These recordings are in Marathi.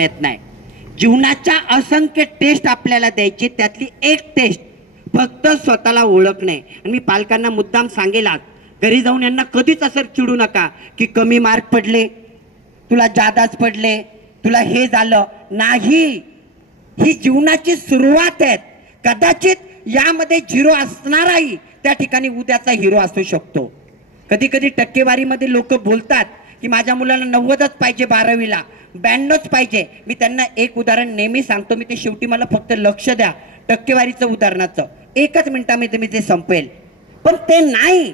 प्रयत्न आहे. जीवनाच्या असंख्य टेस्ट आपल्याला द्यायची, त्यातली एक टेस्ट फक्त स्वतःला ओळखणे. आणि मी पालकांना मुद्दाम सांगेल, आज घरी जाऊन यांना कधीच असं चिडू नका की कमी मार्क पडले, तुला जादाच पडले, तुला हे झालं नाही. ही जीवनाची सुरुवात आहे. कदाचित यामध्ये झिरो असणाराही त्या ठिकाणी उद्याचा हिरो असू शकतो. कधी कधी टक्केवारीमध्ये लोक बोलतात की माझ्या मुलाला 90च पाहिजे, 12वीला 92च पाहिजे. मी त्यांना एक उदाहरण नेहमी सांगतो, मी ते शेवटी मला फक्त लक्ष द्या टक्केवारीचं उदाहरणाचं, 1च मिनिटामध्ये मी ते संपेल. पण ते नाही,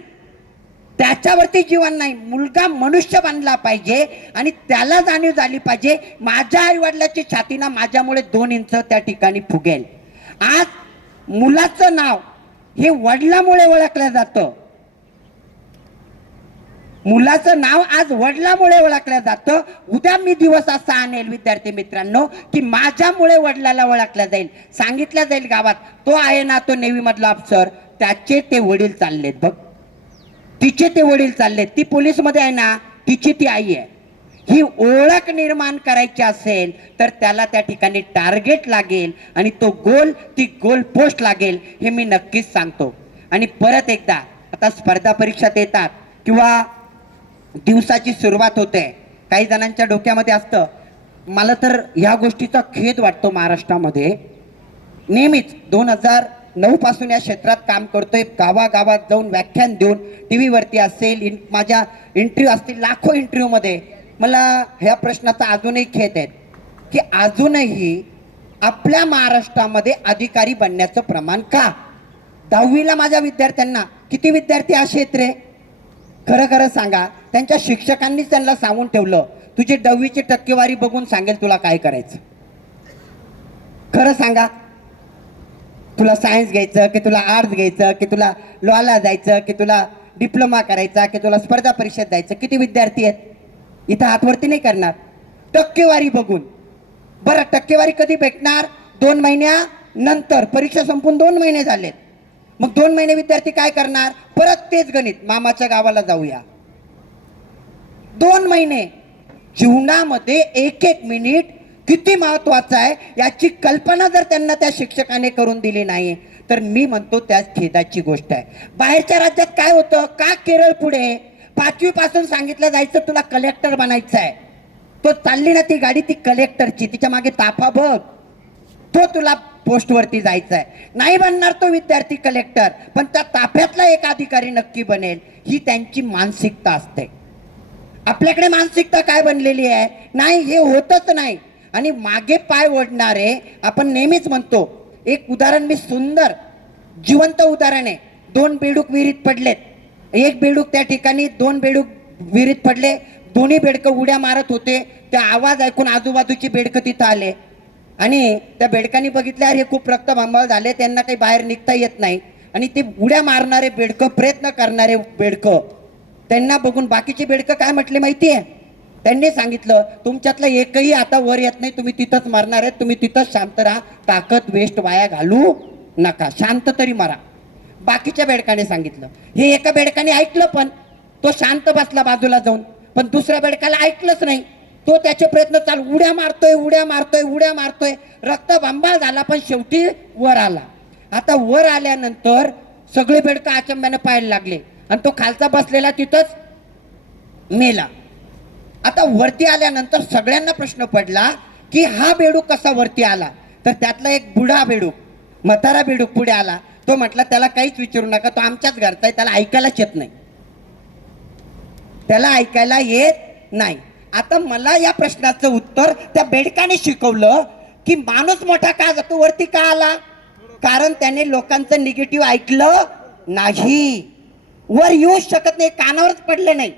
त्याच्यावरती जीवन नाही. मुलगा मनुष्य बनला पाहिजे आणि त्याला जाणीव झाली पाहिजे माझ्या आईवडिलाची छाती ना माझ्यामुळे 2 इंच त्या ठिकाणी फुगेल. आज मुलाचं नाव हे वडिलामुळे ओळखलं जातं. मुलाचं नाव आज वडिलामुळे ओळखलं जातं. उद्या मी दिवस असा आणेल विद्यार्थी मित्रांनो की माझ्यामुळे वडिलाला ओळखलं जाईल, सांगितलं जाईल गावात तो आहे ना तो नेव्ही मधला अफसर, त्याचे ते वडील चाललेत बघ, तिचे ते वडील चाललेत, ती पोलीस मध्ये आहे ना तिची ती आई आहे. ही ओळख निर्माण करायची असेल तर त्याला त्या ठिकाणी टार्गेट लागेल आणि तो गोल, ती गोल पोस्ट लागेल, हे मी नक्कीच सांगतो. आणि परत एकदा, आता स्पर्धा परीक्षात येतात किंवा दिवसाची सुरुवात होते, काही जणांच्या डोक्यामध्ये असतं, मला तर ह्या गोष्टीचा खेद वाटतो महाराष्ट्रामध्ये. नेहमीच 2009 पासून या क्षेत्रात काम करतोय, गावागावात जाऊन व्याख्यान देऊन, टी व्हीवरती असेल, माझ्या इंटरव्ह्यू असतील, लाखो इंटरव्ह्यूमध्ये मला ह्या प्रश्नाचा अजूनही खेद आहे की अजूनही आपल्या महाराष्ट्रामध्ये अधिकारी बनण्याचं प्रमाण का? 10वीला माझ्या विद्यार्थ्यांना किती विद्यार्थी असे आहेत रे? खरं खरं सांगा. त्यांच्या शिक्षकांनीच त्यांना सांगून ठेवलं, तुझी 10वीची टक्केवारी बघून सांगेल तुला काय करायचं. खरं सांगा, तुला सायन्स घ्यायचं की तुला आर्ट्स घ्यायचं की तुला लॉला जायचं की तुला डिप्लोमा करायचा की तुला स्पर्धा परीक्षेत जायचं? किती विद्यार्थी आहेत इथं? हातवरती नाही करणार, टक्केवारी बघून. बरं, टक्केवारी कधी भेटणार? 2 महिन्यानंतर. परीक्षा संपून 2 महिने झालेत, मग 2 महिने विद्यार्थी काय करणार? परत तेच गणित, मामाच्या गावाला जाऊया. 2 महिने. जीवनामध्ये एक एक मिनिट किती महत्वाचा आहे याची कल्पना जर त्यांना त्या शिक्षकाने करून दिली नाही तर मी म्हणतो त्याच खेदाची गोष्ट आहे. बाहेरच्या राज्यात काय होतं? का केरळ पुढे 5वी पासून सांगितलं जायचं तुला कलेक्टर बनायचं आहे, तो चालली ना ती गाडी, ती कलेक्टरची, तिच्या मागे ताफा बघ, तो तुला पोस्टवरती जायचं आहे. नाही बनणार तो विद्यार्थी कलेक्टर, पण त्या ताफ्यातला एक अधिकारी नक्की बनेल, ही त्यांची मानसिकता असते. आपल्याकडे मानसिकता काय बनलेली आहे? नाही, हे होतच नाही. आणि मागे पाय ओढणारे आपण नेहमीच म्हणतो. एक उदाहरण मी सुंदर जिवंत उदाहरण आहे. 2 बेडूक विहिरीत पडलेत, एक बेडूक त्या ठिकाणी, 2 बेडूक विहिरीत पडले, दोन्ही बेडकं उड्या मारत होते. त्या आवाज ऐकून आजूबाजूची बेडकं तिथं आले आणि त्या बेडकांनी बघितले, अरे खूप रक्तबंबाळ झाले, त्यांना काही बाहेर निघता येत नाही. आणि ते उड्या मारणारे बेडकं, प्रयत्न करणारे बेडकं, त्यांना बघून बाकीचे बेडकं काय म्हटले माहिती आहे? त्यांनी सांगितलं, तुमच्यातलं एकही आता वर येत नाही, तुम्ही तिथंच मरणार आहेत, तुम्ही तिथंच शांत राहा, ताकद वेस्ट वाया घालू नका, शांत तरी मरा. बाकीच्या बेडकाने सांगितलं. हे एका बेडकाने ऐकलं, पण तो शांत बसला बाजूला जाऊन. पण दुसऱ्या बेडकाला ऐकलंच नाही, तो त्याचे प्रयत्न चालू, उड्या मारतोय, उड्या मारतोय, उड्या मारतोय, रक्तबंबाळ झाला, पण शेवटी वर आला. आता वर आल्यानंतर सगळे बेडकं अचंब्याने पाहायला लागले आणि तो खालचा बसलेला तिथंच मेला. आता वरती आल्यानंतर सगळ्यांना प्रश्न पडला की हा बेडूक कसा वरती आला? तर त्यातला एक बुढा बेडूक, म्हातारा बेडूक पुढे आला. तो म्हटला, त्याला काहीच विचारू नका, तो आमच्याच घरचा आहे, त्याला ऐकायलाच येत नाही, त्याला ऐकायला येत नाही. आता मला या प्रश्नाचं उत्तर त्या बेडकाने शिकवलं की माणूस मोठा का जातो, वरती का आला? कारण त्याने लोकांचं निगेटिव्ह ऐकलं नाही, वर येऊच शकत नाही, कानावरच पडलं नाही.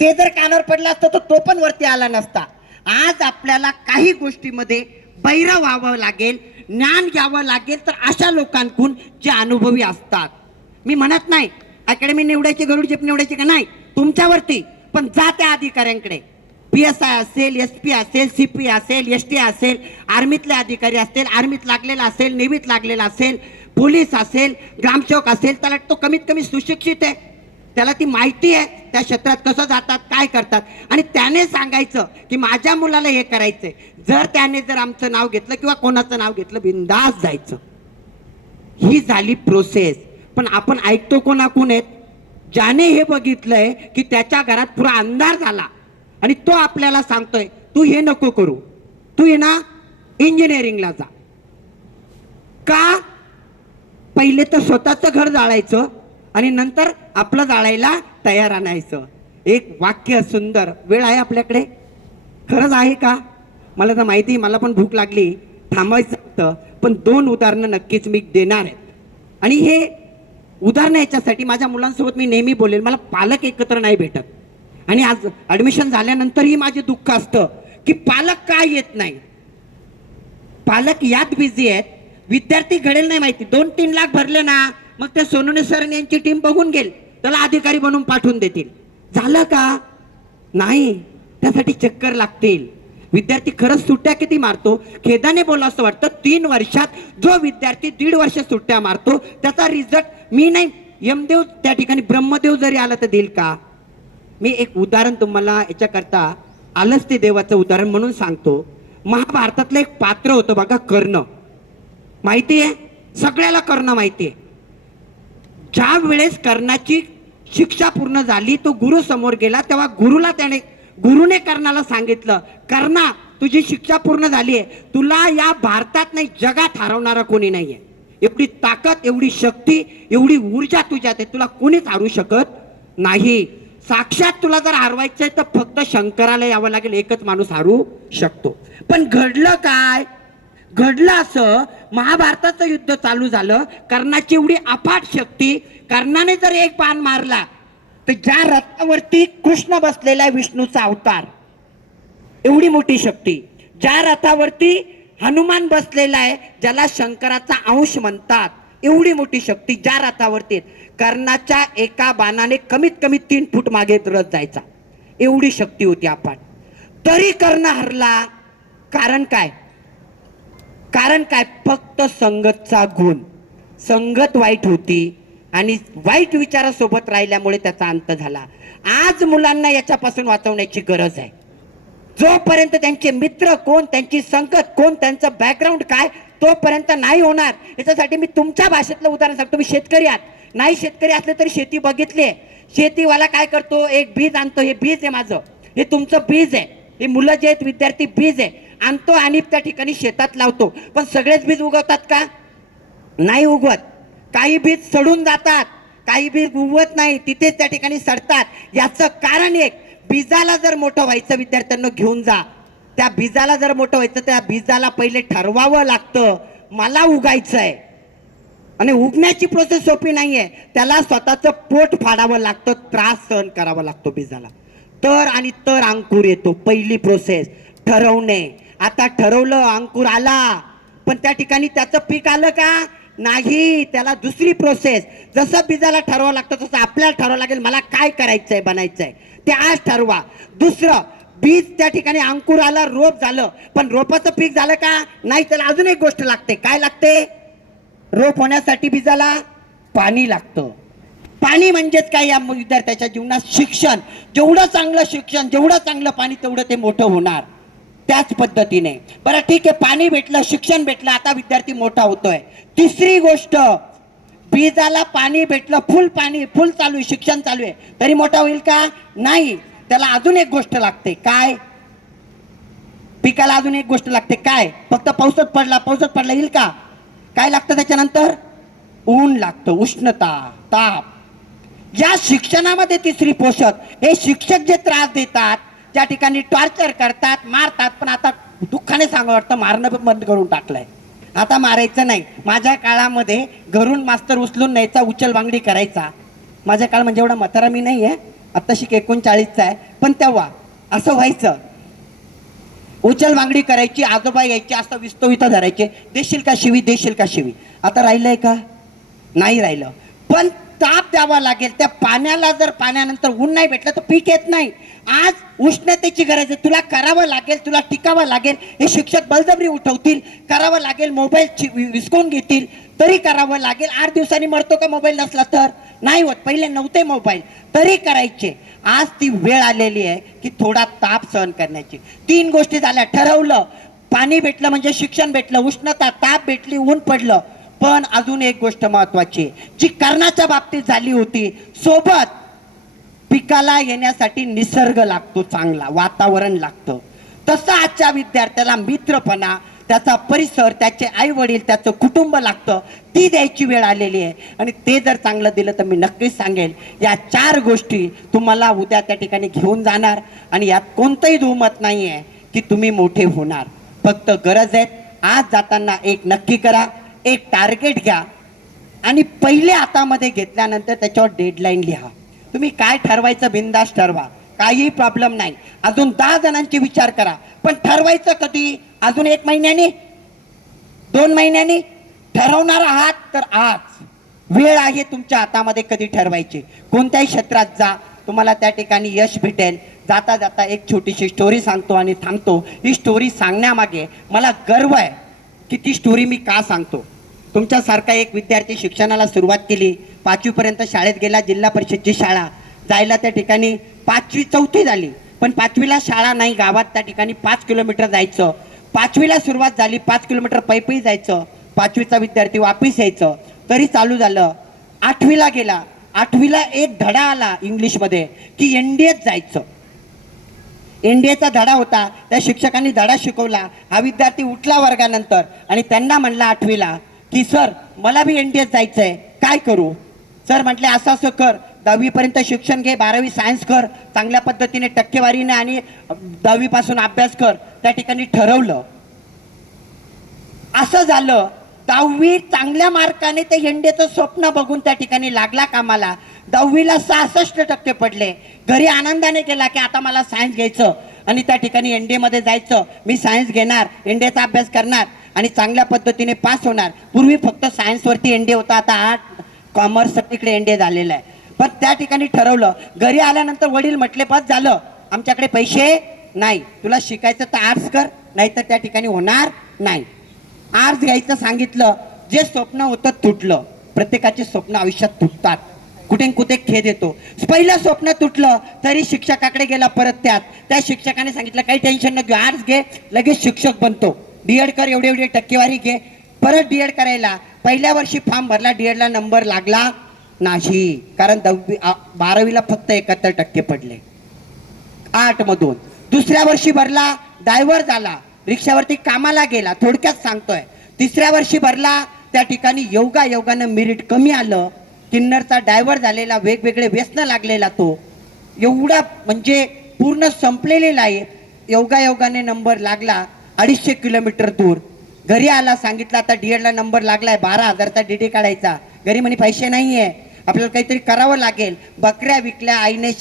ते जर कानावर पडला असतं तर तो पण वरती आला नसता. आज आपल्याला काही गोष्टीमध्ये बैर व्हावं लागेल, ज्ञान घ्यावं लागेल, तर अशा लोकांकडून जे अनुभवी असतात. मी म्हणत नाही अकॅडमी निवडायची, गरुड जीप निवडायची का नाही, तुमच्यावरती, पण जा त्या अधिकाऱ्यांकडे, PSI असेल, SP असेल, CP असेल, ST असेल, आर्मीतले अधिकारी असतील, आर्मीत लागलेला असेल, नेव्हीत लागलेला असेल, पोलीस असेल, ग्रामसेवक असेल, त्याला तो कमीत कमी सुशिक्षित आहे, त्याला ती माहिती आहे त्या क्षेत्रात कसं जातात, काय करतात, आणि त्याने सांगायचं की माझ्या मुलाला हे करायचंय. जर त्याने जर आमचं नाव घेतलं किंवा कोणाचं नाव घेतलं, बिंदास जायचं. ही झाली प्रोसेस. पण आपण ऐकतो कोणाकून आहेत? ज्याने हे बघितलंय की त्याच्या घरात पुरा अंधार झाला आणि तो आपल्याला सांगतोय तू हे नको करू, तू ये ना इंजिनिअरिंगला जा. का? पहिले तर स्वतःचं घर जाळायचं आणि नंतर आपलं जाळायला तयार आणायचं. एक वाक्य सुंदर. वेळ आहे आपल्याकडे? खरंच आहे का? मला तर माहिती, मला पण भूक लागली, थांबायचं होतं. पण 2 उदाहरणं नक्कीच मी देणार आहेत. आणि हे उदाहरणं याच्यासाठी माझ्या मुलांसोबत मी नेहमी बोलेल, मला पालक एकत्र नाही भेटत. आणि आज ॲडमिशन झाल्यानंतरही माझे दुःख असतं की पालक का येत नाही. पालक यात बिझी आहेत, विद्यार्थी घडेल नाही माहिती. 2-3 लाख भरले ना, मग ते सोनवणे सर यांची टीम बघून गेल, त्याला अधिकारी बनवून पाठवून देतील. झालं का? नाही, त्यासाठी चक्कर लागतील. विद्यार्थी खरंच सुट्ट्या किती मारतो? खेदाने बोला असं वाटतं, 3 वर्षात जो विद्यार्थी 1.5 वर्ष सुट्ट्या मारतो त्याचा रिझल्ट मी नाही, यमदेव त्या ठिकाणी ब्रह्मदेव जरी आला तर देईल का? मी एक उदाहरण तुम्हाला याच्याकरता आलंच ते देवाचं उदाहरण म्हणून सांगतो. महाभारतातलं एक पात्र होतं बघा, कर्ण. माहिती आहे? सगळ्याला कर्ण माहिती आहे. ज्या वेळेस कर्णाची शिक्षा पूर्ण झाली, तो गुरु समोर गेला, तेव्हा गुरुने कर्णाला सांगितलं, कर्णा तुझी शिक्षा पूर्ण झाली आहे, तुला या भारतात नाही जगात हरवणारा कोणी नाहीये. एवढी ताकद, एवढी शक्ती, एवढी ऊर्जा तुझ्यात आहे, तुला कोणीच हरवू शकत नाही. साक्षात तुला जर हरवायचंय तर फक्त शंकराला यावं लागेल, एकच माणूस हरवू शकतो. पण घडलं काय? घडलं असं, महाभारताचं युद्ध चालू झालं. कर्णाची एवढी अफाट शक्ती, कर्णाने जर एक बाण मारला तर ज्या रथावरती कृष्ण बसलेला आहे, विष्णूचा अवतार, एवढी मोठी शक्ती. ज्या रथावरती हनुमान बसलेला आहे, ज्याला शंकराचा अंश म्हणतात, एवढी मोठी शक्ती ज्या रथावरती. कर्णाच्या एका बाणाने कमीत कमी 3 फूट मागे रथ जायचा, एवढी शक्ती होती अफाट. तरी कर्ण हरला. कारण काय? कारण काय? फक्त संगतचा गुण. संगत वाईट होती आणि वाईट विचारासोबत राहिल्यामुळे त्याचा अंत झाला. आज मुलांना याच्यापासून वाचवण्याची गरज आहे. जोपर्यंत त्यांचे मित्र कोण, त्यांची संगत कोण, त्यांचं बॅकग्राऊंड काय, तोपर्यंत नाही होणार. याच्यासाठी मी तुमच्या भाषेतलं उदाहरण सांगतो. तुम्ही शेतकरी आहात, नाही शेतकरी असले तरी शेती बघितली आहे. शेतीवाला काय करतो? एक बीज आणतो, हे बीज आहे माझं, हे तुमचं बीज आहे, हे मुलं जे आहेत विद्यार्थी बीज आहे, आणतो आणि त्या ठिकाणी शेतात लावतो. पण सगळेच बीज उगवतात का? नाही उगवत. काही बीज सडून जातात, काही बीज उगवत नाही, तिथेच त्या ठिकाणी सडतात. याचं कारण एक, बीजाला जर मोठं व्हायचं, विद्यार्थ्यांना घेऊन जा, त्या बीजाला जर मोठं व्हायचं, त्या बीजाला पहिले ठरवावं लागतं मला उगायचं आहे. आणि उगण्याची प्रोसेस सोपी नाहीये, त्याला स्वतःचं पोट फाडावं लागतं, त्रास सहन करावा लागतो बीजाला. तर अंकुर येतो. पहिली प्रोसेस ठरवणे. आता ठरवलं, अंकुर आला, पण त्या ठिकाणी त्याचं पीक आलं का? नाही. त्याला दुसरी प्रोसेस. जसं बीजाला ठरवावं लागतं तसं आपल्याला ठरवावं लागेल, मला काय करायचंय, बनायचंय ते आज ठरवा. दुसरं, बीज त्या ठिकाणी अंकुर आला, रोप झालं, पण रोपाचं पीक झालं का? नाही. त्याला अजून एक गोष्ट लागते. काय लागते? रोप होण्यासाठी बीजाला पाणी लागतं. पाणी म्हणजेच काय या विद्यार्थ्याच्या जीवनात? शिक्षण. जेवढं चांगलं शिक्षण, जेवढं चांगलं पाणी, तेवढं ते मोठं होणार. त्याच पद्धतीने बरं ठीक आहे, पाणी भेटलं, शिक्षण भेटलं, आता विद्यार्थी मोठा होतोय. तिसरी गोष्ट, बीजाला पाणी भेटलं, फुल पाणी, फुल चालू आहे, शिक्षण चालू आहे, तरी मोठा होईल का? नाही. त्याला अजून एक गोष्ट लागते. काय? पिकाला अजून एक गोष्ट लागते. काय? फक्त पावसात पडला येईल का? काय लागतं त्याच्यानंतर? ऊन लागतं, उष्णता, ताप. या शिक्षणामध्ये तिसरी पोषक. हे शिक्षक जे त्रास देतात, ज्या ठिकाणी टॉर्चर करतात, मारतात, पण आता दुःखाने सांगावं वाटतं मारणं पण बंद करून टाकलंय. आता मारायचं नाही. माझ्या काळामध्ये घरून मास्तर उचलून न्यायचा, उचलबांगडी करायचा. माझ्या काळ म्हणजे एवढा म्हातारा मी नाही आहे, आत्ताशी 39चा आहे, पण तेव्हा असं व्हायचं. उचलबांगडी करायची, आजोबा यायचे, असं विस्तवित धरायचे, देशील का शिवी, देशील का शिवी. आता राहिलंय का? नाही राहिलं. पण ताप द्यावा लागेल. त्या पाण्याला जर पाण्यानंतर ऊन नाही भेटलं तर पीक येत नाही. आज उष्णतेची गरज आहे, तुला करावं लागेल, तुला टिकावं लागेल. हे शिक्षक बळजबरी उठवतील, करावं लागेल, मोबाईल विसकून घेतील, तरी करावं लागेल. 8 दिवसांनी मरतो का मोबाईल नसला तर? नाही होत. पहिले नव्हते मोबाईल तरी करायचे. आज ती वेळ आलेली आहे की थोडा ताप सहन करण्याची. 3 गोष्टी झाल्या. ठरवलं, पाणी भेटलं म्हणजे शिक्षण भेटलं, उष्णता ताप भेटली, ऊन पडलं. पण अजून एक गोष्ट महत्वाची जी कर्णाच्या बाबतीत झाली होती, सोबत पिकाला येण्यासाठी निसर्ग लागतो, चांगला वातावरण लागतं. तसं आजच्या विद्यार्थ्याला मित्रपणा, त्याचा परिसर, त्याचे आई वडील, त्याचं कुटुंब लागतं. ती द्यायची वेळ आलेली आहे. आणि ते जर चांगलं दिलं तर मी नक्कीच सांगेल या 4 गोष्टी तुम्हाला उद्या त्या ठिकाणी घेऊन जाणार. आणि यात कोणतंही दुमत नाही आहे की तुम्ही मोठे होणार. फक्त गरज आहे आज जाताना एक नक्की करा, एक टार्गेट घ्या आणि पहिले हातामध्ये घेतल्यानंतर त्याच्यावर डेडलाईन लिहा. तुम्ही काय ठरवायचं बिंदास ठरवा, काही प्रॉब्लेम नाही. अजून 10 जणांचे विचार करा, पण ठरवायचं कधी? अजून 1 महिन्यानी, 2 महिन्यानी ठरवणार आहात तर आज वेळ आहे तुमच्या हातामध्ये. कधी ठरवायची? कोणत्याही क्षेत्रात जा, तुम्हाला त्या ठिकाणी यश भेटेल. जाता जाता एक छोटीशी स्टोरी सांगतो आणि थांबतो. ही स्टोरी सांगण्यामागे मला गर्व आहे की ती स्टोरी मी का सांगतो. तुमच्यासारखा एक विद्यार्थी शिक्षणाला सुरुवात केली, 5वी पर्यंत शाळेत गेला, जिल्हा परिषदची शाळा. जायला त्या ठिकाणी 5वी 4थी झाली, पण 5वीला शाळा नाही, गावात त्या ठिकाणी 5 किलोमीटर जायचं. 5वीला सुरुवात झाली, 5 किलोमीटर पैपही जायचं. 5वीचा विद्यार्थी वापिस यायचं, तरी चालू झालं. 8वीला गेला, 8वीला एक धडा आला इंग्लिशमध्ये की एनडीएत जायचं. एनडीएचा धडा होता, त्या शिक्षकांनी धडा शिकवला. हा विद्यार्थी उठला वर्गानंतर आणि त्यांना म्हणला 8वीला की सर मला बी एनडीएत जायचं आहे, काय करू? सर म्हटले असं असं कर, 10वी पर्यंत शिक्षण घे, 12वी सायन्स कर, चांगल्या पद्धतीने टक्केवारीने आणि 10वी पासून अभ्यास कर. त्या ठिकाणी ठरवलं. असं झालं. 10वी चांगल्या मार्काने ते एनडीएचं स्वप्न बघून त्या ठिकाणी लागला कामाला. 10वीला 66% पडले. घरी आनंदाने गेला की आता मला सायन्स घ्यायचं आणि त्या ठिकाणी एनडीएमध्ये जायचं. मी सायन्स घेणार, एनडीएचा अभ्यास करणार आणि चांगल्या पद्धतीने पास होणार. पूर्वी फक्त सायन्सवरती एनडीए होता, आता आर्ट कॉमर्स सगळीकडे एनडीए झालेला आहे. पण त्या ठिकाणी ठरवलं. घरी आल्यानंतर वडील म्हटले बस झालं, आमच्याकडे पैसे नाही, तुला शिकायचं तर आर्ट्स कर, नाहीतर त्या ठिकाणी होणार नाही. आर्ट्स घ्यायचं सांगितलं. जे स्वप्न होतं तुटलं. प्रत्येकाचे स्वप्न आयुष्यात तुटतात, कुठे कुठे खेद येतो. पहिलं स्वप्न तुटलं तरी शिक्षकाकडे गेला परत. त्या शिक्षकाने सांगितलं काही टेन्शन नको, आर्ट्स घे, लगेच शिक्षक बनतो, डीएड कर, एवढे एवढे टक्केवारी घे. परत डीएड करायला पहिल्या वर्षी फॉर्म भरला, डीएडला नंबर लागला नाही, कारण 12वीला फक्त 71% पडले 8 मधून. दुसऱ्या वर्षी भरला, डायव्हर झाला, रिक्षावरती कामाला गेला, थोडक्यात सांगतोय. तिसऱ्या वर्षी भरला, त्या ठिकाणी योगानं मेरिट कमी आलं. किन्नरचा डायव्हर झालेला, वेगवेगळे व्यसन लागलेला तो, एवढा म्हणजे पूर्ण संपलेली लाईफ. योगाने नंबर लागला 250 किलोमीटर दूर. घरी आला, सांगितलं आता डीएडला नंबर लागलाय, 12,000चा डीडी काढायचा. घरी म्हणे पैसे नाहीये, आपल्याला काहीतरी करावं लागेल. बकऱ्या विकल्या आईने,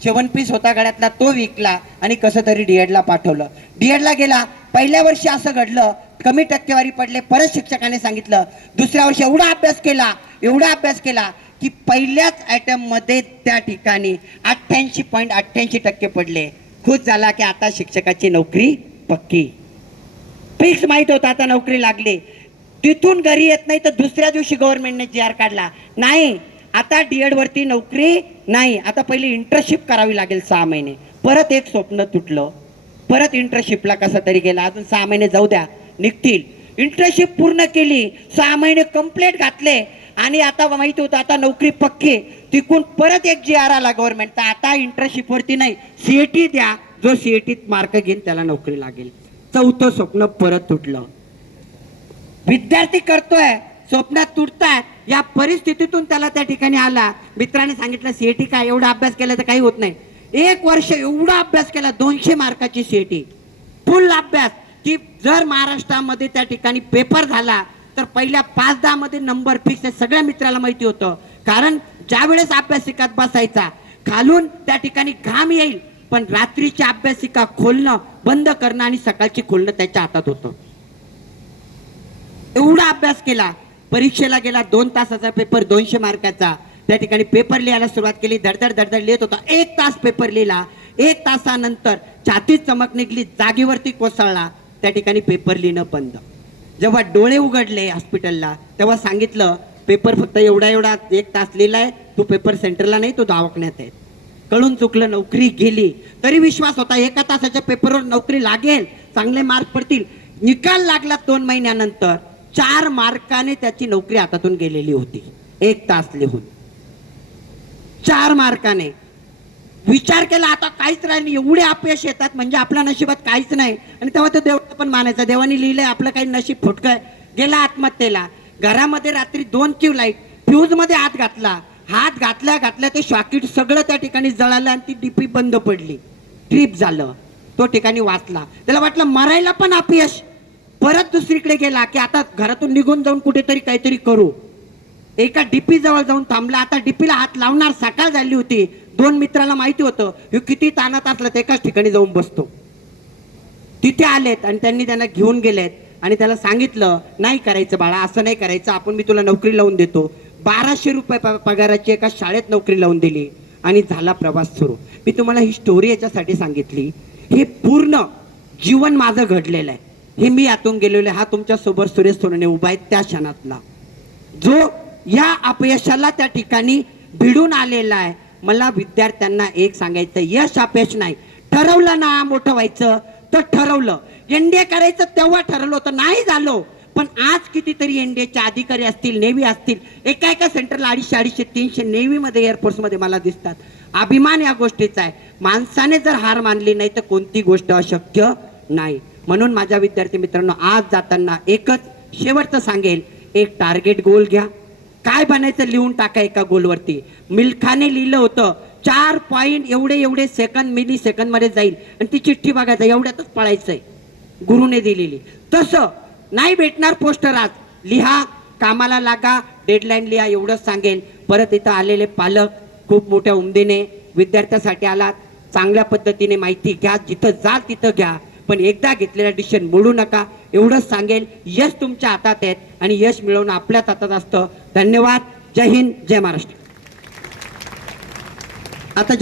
7 पीस होता गळ्यातला तो विकला आणि कसं तरी डीएडला पाठवलं. डीएडला गेला. पहिल्या वर्षी असं घडलं, कमी टक्केवारी पडले. परत शिक्षकाने सांगितलं. दुसऱ्या वर्षी एवढा अभ्यास केला की पहिल्याच अटेम्प्ट मध्ये त्या ठिकाणी 88.88% पडले. खुश झाला की आता शिक्षकाची नोकरी पक्की, फिक्स माहित होता आता नोकरी लागली. तिथून घरी येत नाही तर दुसऱ्या दिवशी गव्हर्नमेंटने GR काढला, नाही आता डीएड वरती नोकरी नाही, आता पहिली इंटर्नशिप करावी लागेल 6 महिने. परत एक स्वप्न तुटलं. परत इंटर्नशिपला कसा तरी गेला. अजून 6 महिने जाऊ द्या, निघतील. इंटर्नशिप पूर्ण केली, 6 महिने कंप्लीट घातले आणि आता माहिती होतं आता नोकरी पक्की. तिकून परत एक GR आला गव्हर्नमेंटचा, आता इंटर्नशिप वरती नाही, सीएटी द्या, जो सीएटीत मार्क घेईन त्याला नोकरी लागेल. 4थं स्वप्न परत तुटलं. विद्यार्थी करतोय, स्वप्नात तुटताय, या परिस्थितीतून त्याला त्या ठिकाणी आला. मित्राने सांगितलं सीएटी काय, एवढा अभ्यास केला तर काही होत नाही. 1 वर्ष एवढा अभ्यास केला, 200 मार्काची सीएटी, फुल अभ्यास की जर महाराष्ट्रामध्ये त्या ठिकाणी पेपर झाला तर पहिल्या 5-10 मध्ये नंबर फिक्स आहे. सगळ्या मित्राला माहिती होतं, कारण ज्या वेळेस अभ्यासिकात बसायचा खालून त्या ठिकाणी घाम येईल, पण रात्रीची अभ्यासिका खोलणं बंद करणं आणि सकाळची खोलणं त्याच्या हातात होतं. एवढा अभ्यास केला. परीक्षेला गेला, 2 तासाचा पेपर, 200 मार्काचा. त्या ठिकाणी पेपर लिहायला सुरुवात केली, धडधड लिहित होता. 1 तास पेपर लिहिला. 1 तासानंतर छातीत चमक निघली, जागेवरती कोसळला. त्या ठिकाणी पेपर लिहिणं बंद. जेव्हा डोळे उघडले हॉस्पिटलला, तेव्हा सांगितलं पेपर फक्त एवढा 1 तास लिहिलाय, तू पेपर सेंटरला नाही, तू दवाखान्यात आहे. कळून चुकलं, नोकरी गेली. तरी विश्वास होता 1 तासाच्या पेपरवर नोकरी लागेल, चांगले मार्क पडतील. निकाल लागला 2 महिन्यानंतर, 4 मार्काने त्याची नोकरी हातातून गेलेली होती. 1 तास लिहून 4 मार्काने. विचार केला आता काहीच राहिलं, एवढे अपयश येतात म्हणजे आपल्या नशिबात काहीच नाही. आणि तेव्हा तो देवाला पण मानायचा, देवाने लिहिलंय आपलं काही नशीब फुटकंय. गेला आत्महत्येला. घरामध्ये रात्री 2 ट्यूब लाईट, फ्यूज मध्ये हात घातला. हात घातल्या ते शॉकेट सगळं त्या ठिकाणी जळालं आणि ती डीपी बंद पडली. ट्रिप झालं, तो ठिकाणी वाचला. त्याला वाटलं मरायला पण अपयश. परत दुसरीकडे गेला की आता घरातून निघून जाऊन कुठेतरी काहीतरी करू. एका डीपी जवळ जाऊन थांबला. आता डीपीला हात लावणार, सकाळ झाली होती. 2 मित्राला माहिती होतं हे किती ताणात असलं तर एकाच ठिकाणी जाऊन बसतो. तिथे आलेत आणि त्यांनी त्यांना घेऊन गेलेत आणि त्याला सांगितलं नाही करायचं बाळा, असं नाही करायचं, आपण मी तुला नोकरी लावून देतो. 1200 रुपये पगाराची एका शाळेत नोकरी लावून दिली आणि झाला प्रवास सुरू. मी तुम्हाला ही स्टोरी याच्यासाठी सांगितली, हे पूर्ण जीवन माझं घडलेलं आहे. हे मी यातून गेलेलो आहे. हा तुमच्या सोबत सुरेश सोनवणे उभा आहे त्या क्षणातला, जो या अपयशाला त्या ठिकाणी भिडून आलेला आहे. मला विद्यार्थ्यांना एक सांगायचं, यश अपयश नाही. ठरवलं ना मोठं व्हायचं तर ठरवलं. एनडीए करायचं तेव्हा ठरवलं होतं, नाही झालो. पण आज कितीतरी एनडीएचे अधिकारी असतील, नेव्ही असतील, एका सेंटरला 250, 250, 300 नेव्ही मध्ये, एअरफोर्स मध्ये मला दिसतात. अभिमान या गोष्टीचा आहे. माणसाने जर हार मानली नाही तर कोणती गोष्ट अशक्य नाही. म्हणून माझ्या विद्यार्थी मित्रांनो, आज जाताना एकच शेवटचं सांगेल, एक टार्गेट गोल घ्या. काय बनायचं लिहून टाका एका गोलवरती. मिल्खाने लिहिलं होतं 4 पॉइंट एवढे सेकंद, मिली सेकंद मध्ये जाईल आणि ती चिठ्ठी बघायचं, एवढ्यातच पळायचंय, गुरुने दिलेली. तसं नाही भेटणार पोस्टर, आज लिहा, कामाला लागा, डेडलाईन लिहा, एवढंच सांगेल. परत इथं आलेले पालक खूप मोठ्या उमदीने विद्यार्थ्यासाठी आलात. चांगल्या पद्धतीने माहिती घ्या, जिथं जाल तिथं घ्या, पण एकदा घेतलेला डिसिजन मोडू नका, एवढंच सांगेल. यश तुमच्या हातात आहेत आणि यश मिळवणं आपल्याच हातात असतं. धन्यवाद. जय हिंद, जय महाराष्ट्र. आता